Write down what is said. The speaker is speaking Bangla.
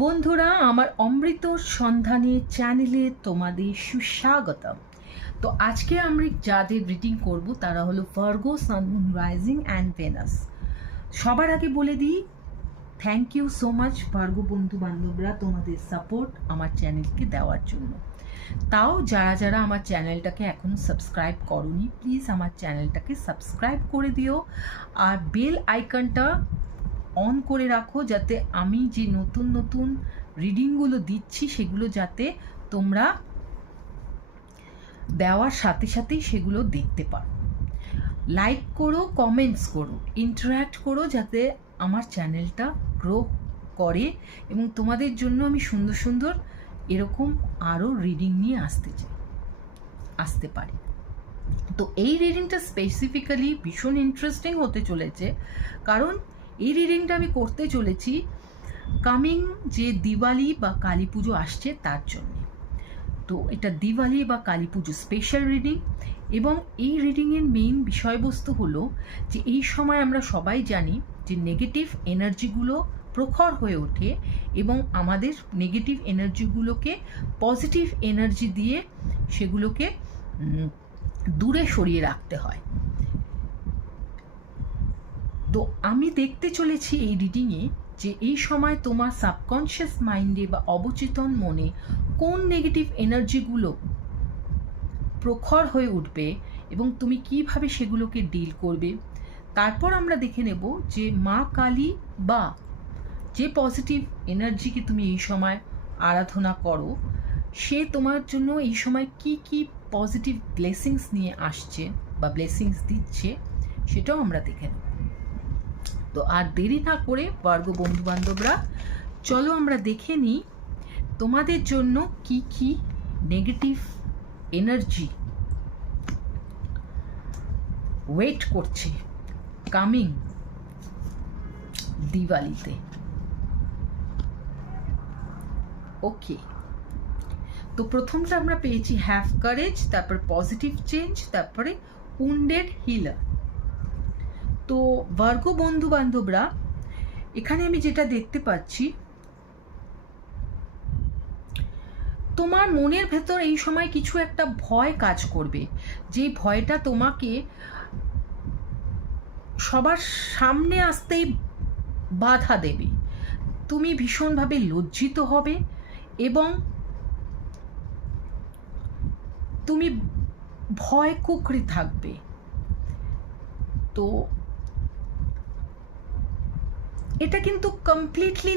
বন্ধুরা, আমার অমৃত সন্ধানে চ্যানেলে তোমাদের সুস্বাগতম। তো আজকে আমরা যাদের রিডিং করব তারা হলো Virgo, sun, moon, rising and Venus. সবার আগে বলে দিই, thank you so much Virgo বন্ধু বান্ধবরা তোমাদের সাপোর্ট আমার চ্যানেলকে দেওয়ার জন্য। তাও যারা যারা আমার চ্যানেলটাকে এখনও সাবস্ক্রাইব করোনি, প্লিজ আমার চ্যানেলটাকে সাবস্ক্রাইব করে দিও আর বেল আইকনটা অন করে রাখো, যাতে আমি যে নতুন নতুন রিডিংগুলো দিচ্ছি সেগুলো যাতে তোমরা দেওয়ার সাথে সাথেই সেগুলো দেখতে পারো। লাইক করো, কমেন্টস করো, ইন্টারাক্ট করো, যাতে আমার চ্যানেলটা গ্রো করে এবং তোমাদের জন্য আমি সুন্দর সুন্দর এরকম আরও রিডিং নিয়ে আসতে পারি। তো এই রিডিংটা স্পেসিফিক্যালি ভীষণ ইন্টারেস্টিং হতে চলেছে, কারণ এই রিডিংটা আমি করতে চলেছি কামিং যে দিওয়ালি বা কালী পুজো আসছে তার জন্যে। তো এটা দিওয়ালি বা কালী পুজো স্পেশাল রিডিং, এবং এই রিডিংয়ের মেইন বিষয়বস্তু হলো যে এই সময় আমরা সবাই জানি যে নেগেটিভ এনার্জিগুলো প্রখর হয়ে ওঠে এবং আমাদের নেগেটিভ এনার্জিগুলোকে পজিটিভ এনার্জি দিয়ে সেগুলোকে দূরে সরিয়ে রাখতে হয়। তো আমি দেখতে চলেছি এই রিডিংয়ে যে এই সময় তোমার সাবকনশিয়াস মাইন্ডে বা অবচেতন মনে কোন নেগেটিভ এনার্জিগুলো প্রখর হয়ে উঠবে এবং তুমি কিভাবে সেগুলোকে ডিল করবে। তারপর আমরা দেখে নেব যে মা কালী বা যে পজিটিভ এনার্জিকে তুমি এই সময় আরাধনা করো সে তোমার জন্য এই সময় কি কি পজিটিভ ব্লেসিংস নিয়ে আসছে বা ব্লেসিংস দিচ্ছে, সেটাও আমরা দেখে নেব। তো আর দেরি না করে ভার্গো বন্ধু বান্ধবরা, চলো আমরা দেখে নিই তোমাদের জন্য কি কি নেগেটিভ এনার্জি ওয়েট করছে কামিং দিওয়ালিতে। ওকে, তো প্রথমটা আমরা পেয়েছি হ্যাভ কারেজ, তারপর পজিটিভ চেঞ্জ, তারপরে উন্ডেড হিলার। তো ভার্গো বন্ধু বান্ধবরা, এখানে আমি যেটা দেখতে পাচ্ছি, তোমার মনের ভেতর এই সময় কিছু একটা ভয় কাজ করবে, যে ভয়টা তোমাকে সবার সামনে আসতেই বাধা দেবে। তুমি ভীষণভাবে লজ্জিত হবে এবং তুমি ভয় কুঁকড়ে থাকবে। তো এটা কিন্তু কমপ্লিটলি